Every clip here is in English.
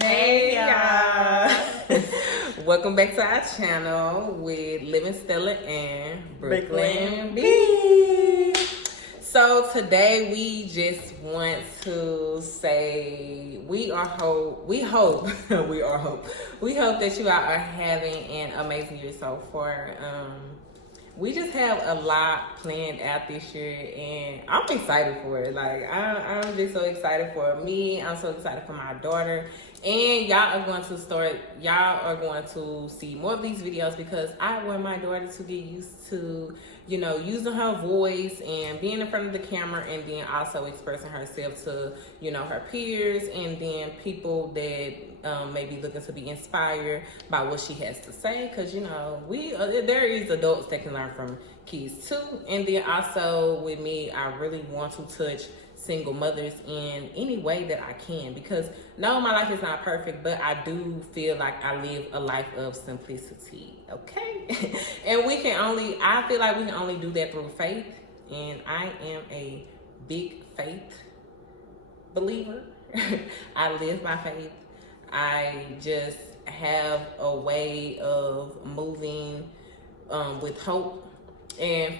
Hey y'all! Welcome back to our channel with Living Stella and Brooklyn B. So today we just want to say we hope that you all are having an amazing year so far. We just have a lot planned out this year, and I'm excited for it. Like, I'm just so excited for me. I'm so excited for my daughter. And y'all are going to see more of these videos because I want my daughter to get used to, using her voice and being in front of the camera, and then also expressing herself to, her peers, and then people that may be looking to be inspired by what she has to say. Because, there is adults that can learn from kids too. And then also with me, I really want to touch single mothers in any way that I can, because no, my life is not perfect, but I do feel like I live a life of simplicity, okay? And I feel like we can only do that through faith, and I am a big faith believer. I live by faith. I just have a way of moving with hope, and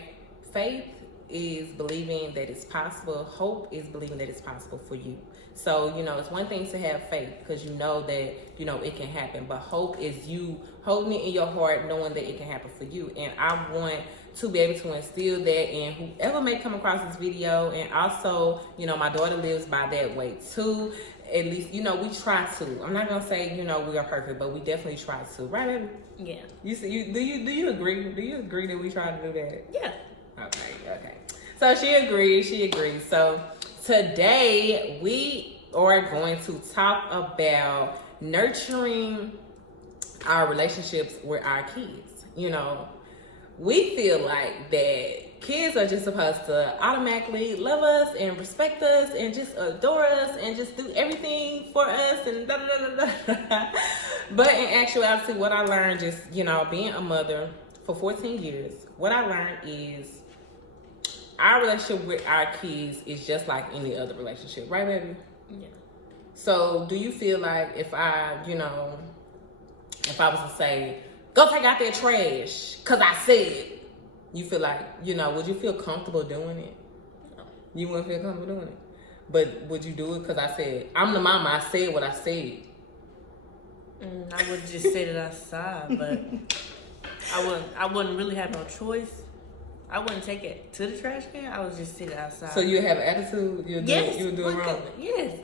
faith is believing that it's possible. Hope is believing that it's possible for you. So, it's one thing to have faith because you know that, it can happen. But hope is you holding it in your heart, knowing that it can happen for you. And I want to be able to instill that in whoever may come across this video. And also, my daughter lives by that way too. At least, we try to. I'm not going to say, we are perfect, but we definitely try to. Right, baby? Yeah. Do you agree? Do you agree that we try to do that? Yeah. Okay. So she agrees. So today we are going to talk about nurturing our relationships with our kids. We feel like that kids are just supposed to automatically love us and respect us and just adore us and just do everything for us and da da da da. But in actuality, what I learned just, being a mother for 14 years, what I learned is our relationship with our kids is just like any other relationship, right, baby? Yeah. So, do you feel like if I was to say, go take out that trash, because I said, you feel like, would you feel comfortable doing it? No. You wouldn't feel comfortable doing it? But would you do it because I said, I'm the mama, I said what I said? I would just sit it outside, but I wouldn't really have no choice. I wouldn't take it to the trash can. I would just sit it outside. So you have an attitude? You would do it wrong? Yes.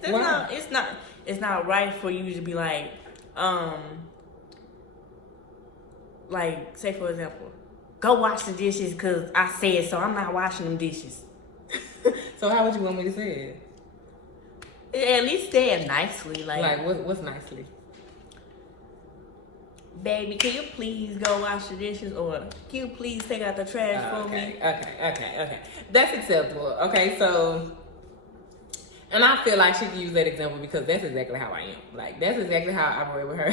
It's not right for you to be like say for example, go wash the dishes because I said so. I'm not washing them dishes. So how would you want me to say it? At least say it nicely. Like what's nicely? Baby, can you please go wash the dishes, or can you please take out the trash for me? Okay. That's acceptable. Okay, so, and I feel like she could use that example because that's exactly how I am. Like, that's exactly how I operate with her.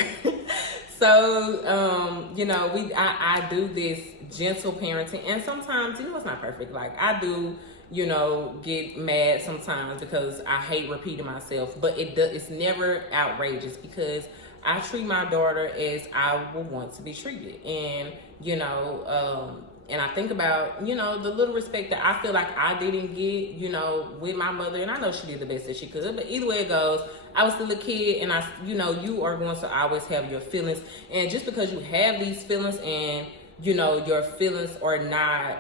So, I do this gentle parenting, and sometimes, it's not perfect. Like, I do, get mad sometimes because I hate repeating myself, but it's never outrageous because I treat my daughter as I would want to be treated. And, and I think about, the little respect that I feel like I didn't get, with my mother. And I know she did the best that she could. But either way it goes, I was still a kid. And, you are going to always have your feelings. And just because you have these feelings and, your feelings are not,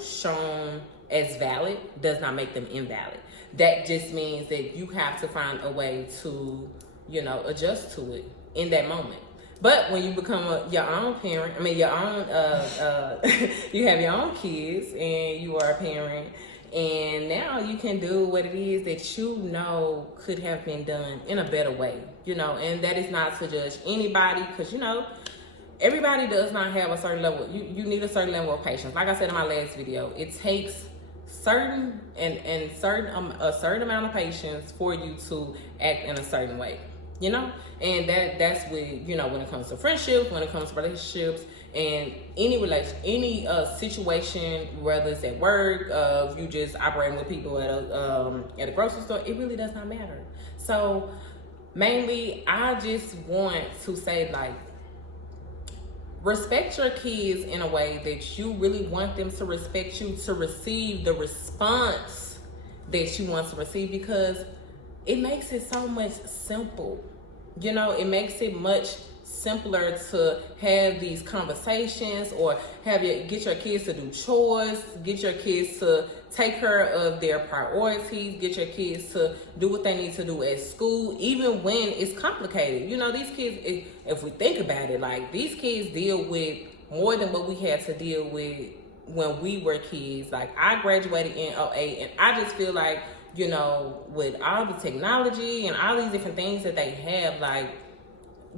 shown as valid does not make them invalid. That just means that you have to find a way to, adjust to it in that moment. But when you become your own parent, you have your own kids and you are a parent, and now you can do what it is that could have been done in a better way, and that is not to judge anybody because, everybody does not have a certain level. You need a certain level of patience. Like I said in my last video, it takes a certain amount of patience for you to act in a certain way, and that's with when it comes to friendships, when it comes to relationships, And any situation, whether it's at work, you just operating with people at a grocery store, it really does not matter. So mainly, I just want to say, like, respect your kids in a way that you really want them to respect you, to receive the response that you want to receive, because it makes it so much simple. You know, it makes it much simpler to have these conversations, or get your kids to do chores, get your kids to take care of their priorities, get your kids to do what they need to do at school, even when it's complicated. You know, these kids, if we think about it, like, these kids deal with more than what we had to deal with when we were kids. Like, I graduated in 2008, and I just feel like, you know, with all the technology and all these different things that they have, like,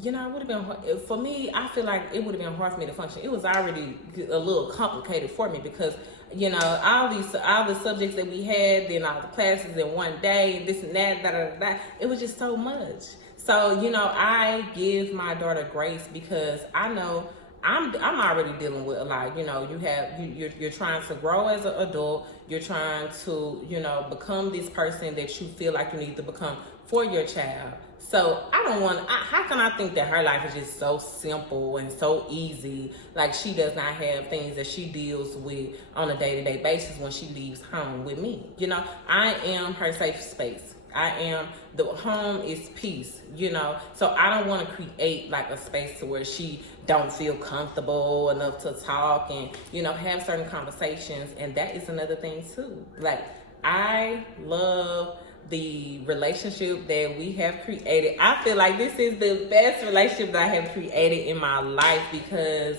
you know, it would have been hard. For me, I feel like it would have been hard for me to function. It was already a little complicated for me because, you know, all the subjects that we had, then all the classes in one day, and this and that, da. It was just so much. So, you know, I give my daughter grace because I know I'm already dealing with a lot. You know, you're trying to grow as an adult. You're trying to, you know, become this person that you feel like you need to become for your child. So I don't want, how can I think that her life is just so simple and so easy? Like, she does not have things that she deals with on a day-to-day basis when she leaves home with me. You know, I am her safe space. The home is peace, you know. So I don't want to create like a space to where she don't feel comfortable enough to talk and, you know, have certain conversations. And that is another thing too. Like, I love the relationship that we have created. I feel like this is the best relationship that I have created in my life because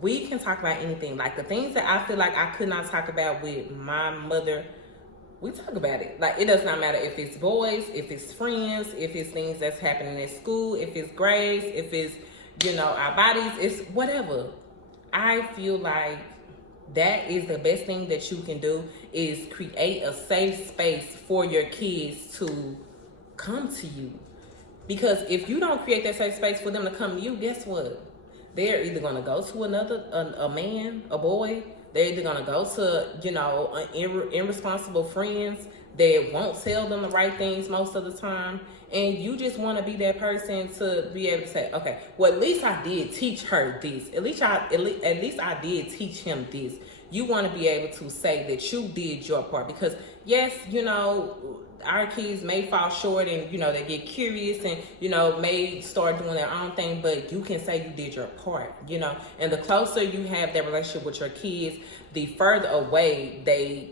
we can talk about anything. Like, the things that I feel like I could not talk about with my mother, we talk about it. Like, it does not matter if it's boys, if it's friends, if it's things that's happening at school, if it's grades, if it's, you know, our bodies, it's whatever. I feel like that is the best thing that you can do, is create a safe space for your kids to come to you. Because if you don't create that safe space for them to come to you, guess what? They're either going to go to a man, a boy. They're either going to go to, you know, irresponsible friends that won't tell them the right things most of the time. And you just want to be that person to be able to say, okay, well, at least I did teach her this. At least I did teach him this. You want to be able to say that you did your part. Because, yes, you know, our kids may fall short and, you know, they get curious and, you know, may start doing their own thing, but you can say you did your part, you know. And the closer you have that relationship with your kids, the further away they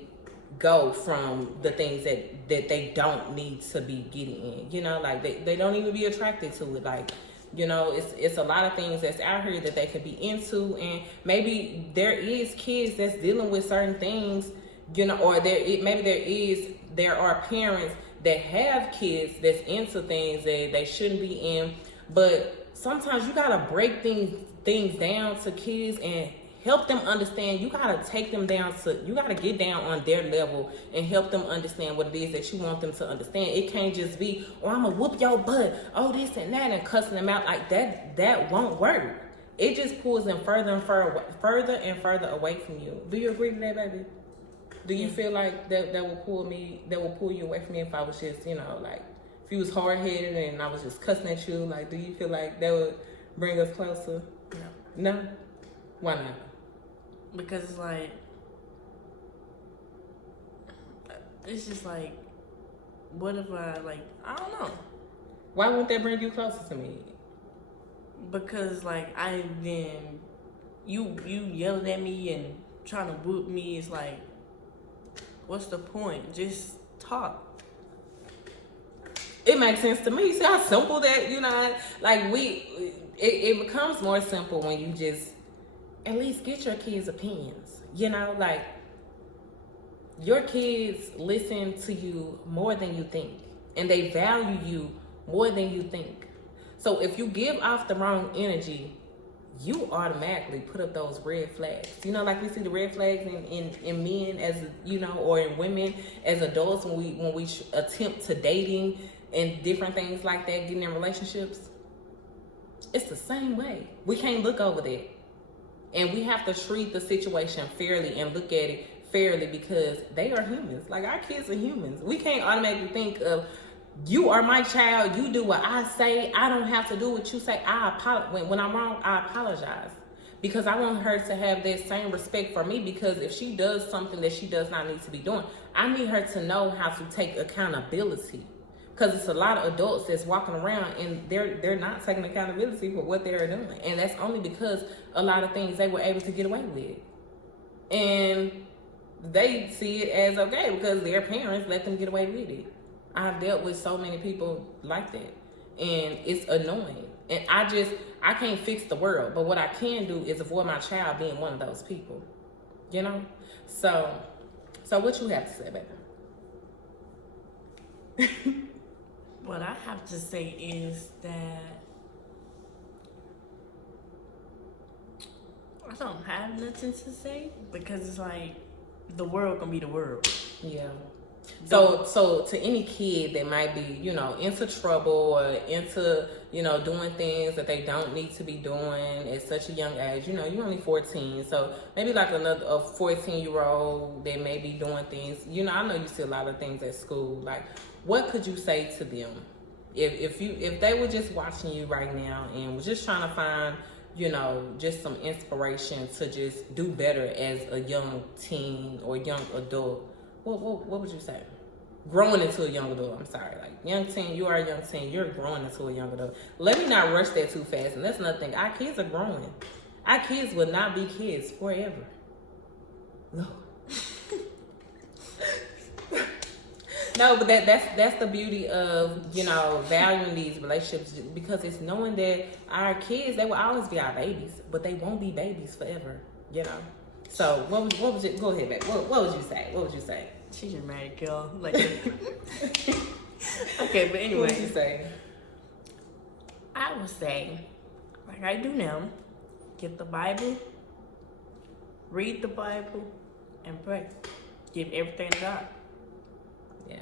go from the things that they don't need to be getting in, you know. Like, they don't even be attracted to it. Like, you know, it's a lot of things that's out here that they could be into, and maybe there is kids that's dealing with certain things, you know, or there are parents that have kids that's into things that they shouldn't be in. But sometimes you gotta break things down to kids and help them understand. You gotta you gotta get down on their level and help them understand what it is that you want them to understand. It can't just be, oh, I'm gonna whoop your butt, oh, this and that, and cussing them out. Like, that won't work. It just pulls them further and further away from you. Do you agree with that, baby? Do you feel like that will pull you away from me if I was just, you know, like, if you was hard-headed and I was just cussing at you? Like, do you feel like that would bring us closer? No? Why not? Because it's like, it's just like, what if I don't know. Why wouldn't that bring you closer to me? Because, like, you yelling at me and trying to whoop me, is like, what's the point? Just talk. It makes sense to me. See how simple that, you know, like, it becomes more simple when you just at least get your kids' opinions. You know, like, your kids listen to you more than you think, and they value you more than you think. So if you give off the wrong energy, you automatically put up those red flags. You know, like we see the red flags in men, as, you know, or in women as adults when we attempt to dating and different things like that, getting in relationships. It's the same way. We can't look over that. And we have to treat the situation fairly and look at it fairly because they are humans. Like, our kids are humans. We can't automatically think of, you are my child, you do what I say, I don't have to do what you say. When I'm wrong, I apologize. Because I want her to have that same respect for me, because if she does something that she does not need to be doing, I need her to know how to take accountability. Because it's a lot of adults that's walking around and they're not taking accountability for what they're doing. And that's only because a lot of things they were able to get away with. And they see it as okay because their parents let them get away with it. I've dealt with so many people like that. And it's annoying. And I can't fix the world. But what I can do is avoid my child being one of those people. You know? So what you have to say, baby? What I have to say is that I don't have nothing to say because it's like the world gonna be the world. Yeah. So to any kid that might be, into trouble or into, doing things that they don't need to be doing at such a young age, you're only 14. So maybe like a 14-year-old that may be doing things, I know you see a lot of things at school. Like, what could you say to them if they were just watching you right now and was just trying to find, just some inspiration to just do better as a young teen or young adult? What would you say? Growing into a young adult, I'm sorry. Like, young teen, you are a young teen, you're growing into a young adult. Let me not rush that too fast. And that's another thing. Our kids are growing. Our kids will not be kids forever. No. No, but that's the beauty of, valuing these relationships, because it's knowing that our kids, they will always be our babies, but they won't be babies forever, So what would you go ahead, babe? What would you say? What would you say? She's a married girl. Like, okay, but anyway. What would you say? I would say, like I do now, get the Bible, read the Bible, and pray. Give everything to God. Yeah.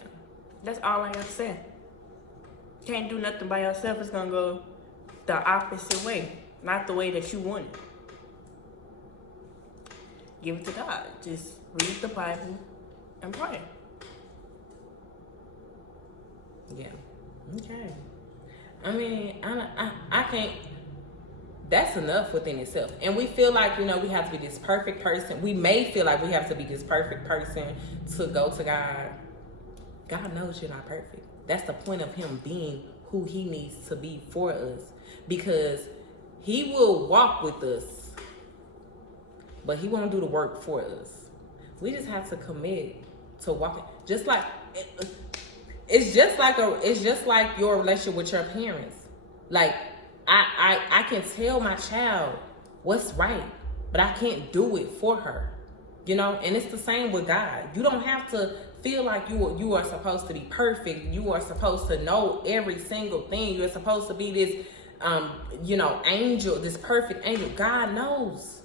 That's all I have to say. Can't do nothing by yourself. It's gonna go the opposite way, not the way that you want it. Give it to God. Just read the Bible and pray. Yeah. Okay. I mean, I can't. That's enough within itself. And we feel like, we have to be this perfect person. We may feel like we have to be this perfect person to go to God. God knows you're not perfect. That's the point of him being who he needs to be for us. Because he will walk with us, but he won't do the work for us. We just have to commit to walking. Just like it's just like your relationship with your parents. Like, I can tell my child what's right, but I can't do it for her. And it's the same with God. You don't have to feel like you are supposed to be perfect. You are supposed to know every single thing. You're supposed to be this angel, this perfect angel. God knows.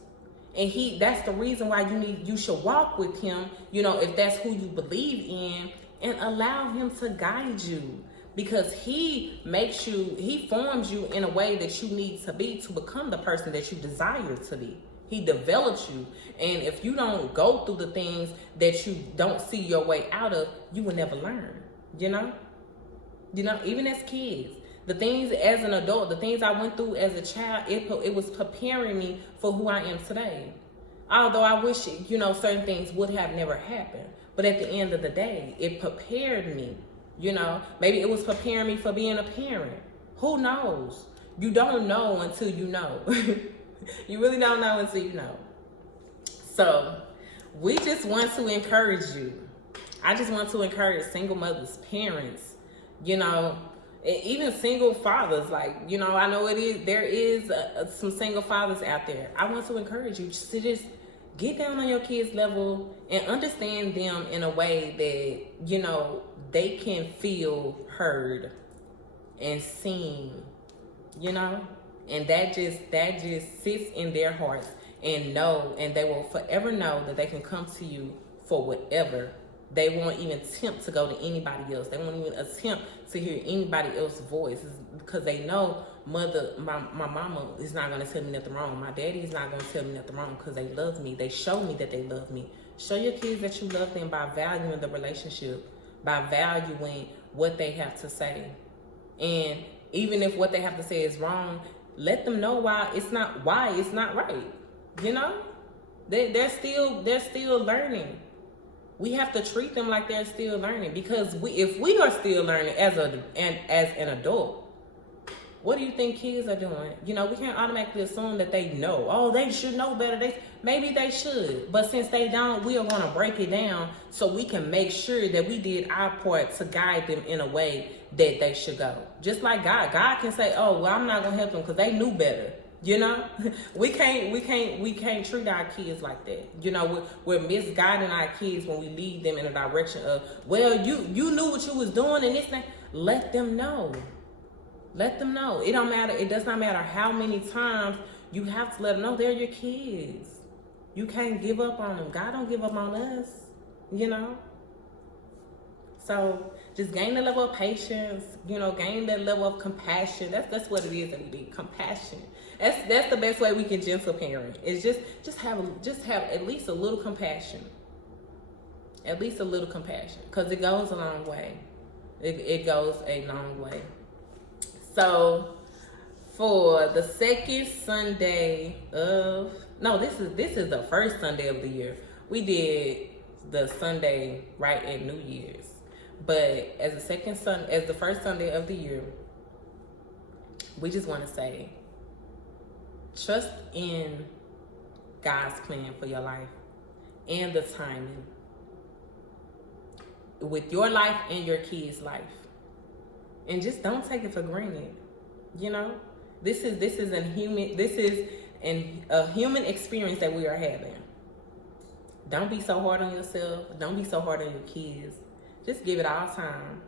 And that's the reason why you should walk with him, if that's who you believe in, and allow him to guide you, because he forms you in a way that you need to be to become the person that you desire to be. He develops you. And if you don't go through the things that you don't see your way out of, you will never learn, even as kids. The things as an adult, the things I went through as a child, it was preparing me for who I am today. Although I wish, certain things would have never happened. But at the end of the day, it prepared me. Maybe it was preparing me for being a parent. Who knows? You don't know until you know. You really don't know until you know. So we just want to encourage you. I just want to encourage single mothers, parents, even single fathers. Like, I know there is some single fathers out there. I want to encourage you to just get down on your kids' level and understand them in a way that, they can feel heard and seen, and that just sits in their hearts, and they will forever know that they can come to you for whatever They won't even attempt to go to anybody else. They won't even attempt to hear anybody else's voice because they know my mama is not going to tell me nothing wrong. My daddy is not going to tell me nothing wrong because they love me. They show me that they love me. Show your kids that you love them by valuing the relationship, by valuing what they have to say. And even if what they have to say is wrong, let them know why it's not right. You know? They're still learning. We have to treat them like they're still learning, because if we are still learning as an adult, what do you think kids are doing? You know, we can't automatically assume that they know. Oh, they should know better. Maybe they should, but since they don't, we are going to break it down so we can make sure that we did our part to guide them in a way that they should go. Just like God can say, "Oh, well, I'm not going to help them because they knew better." You know, we can't treat our kids like that. You know, we're misguiding our kids when we lead them in a direction of, well, you knew what you was doing and this thing. Let them know. Let them know. It don't matter. It does not matter how many times you have to let them know they're your kids. You can't give up on them. God don't give up on us. You know. So just gain the level of patience. You know, gain that level of compassion. That's what it is that we need. Compassion. That's the best way we can gentle parent. Is just have at least a little compassion. At least a little compassion, because it goes a long way. It goes a long way. So for the second Sunday of this is the first Sunday of the year. We did the Sunday right at New Year's, but as the first Sunday of the year, we just want to say, trust in God's plan for your life and the timing with your life and your kids' life, and just don't take it for granted. You know, this is a human experience that we are having. Don't be so hard on yourself. Don't be so hard on your kids. Just give it all time,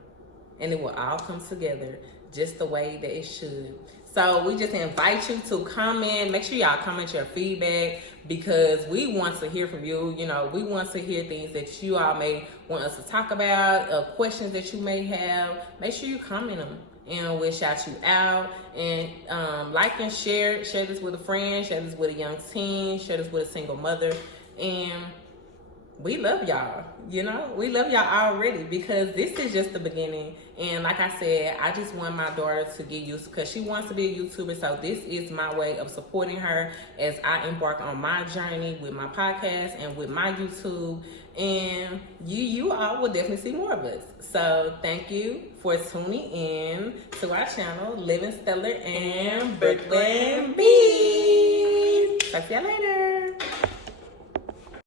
and it will all come together just the way that it should. So we just invite you to comment. Make sure y'all comment your feedback, because we want to hear from you. You know, we want to hear things that you all may want us to talk about, questions that you may have. Make sure you comment them, and we'll shout you out. And like and share this with a friend, share this with a young teen, share this with a single mother. And we love y'all. You know, we love y'all already, because this is just the beginning. And like I said, I just want my daughter to get used, because she wants to be a YouTuber. So this is my way of supporting her as I embark on my journey with my podcast and with my YouTube. And you all will definitely see more of us. So thank you for tuning in to our channel, Living Stellar and Brooklyn B. Talk to y'all later.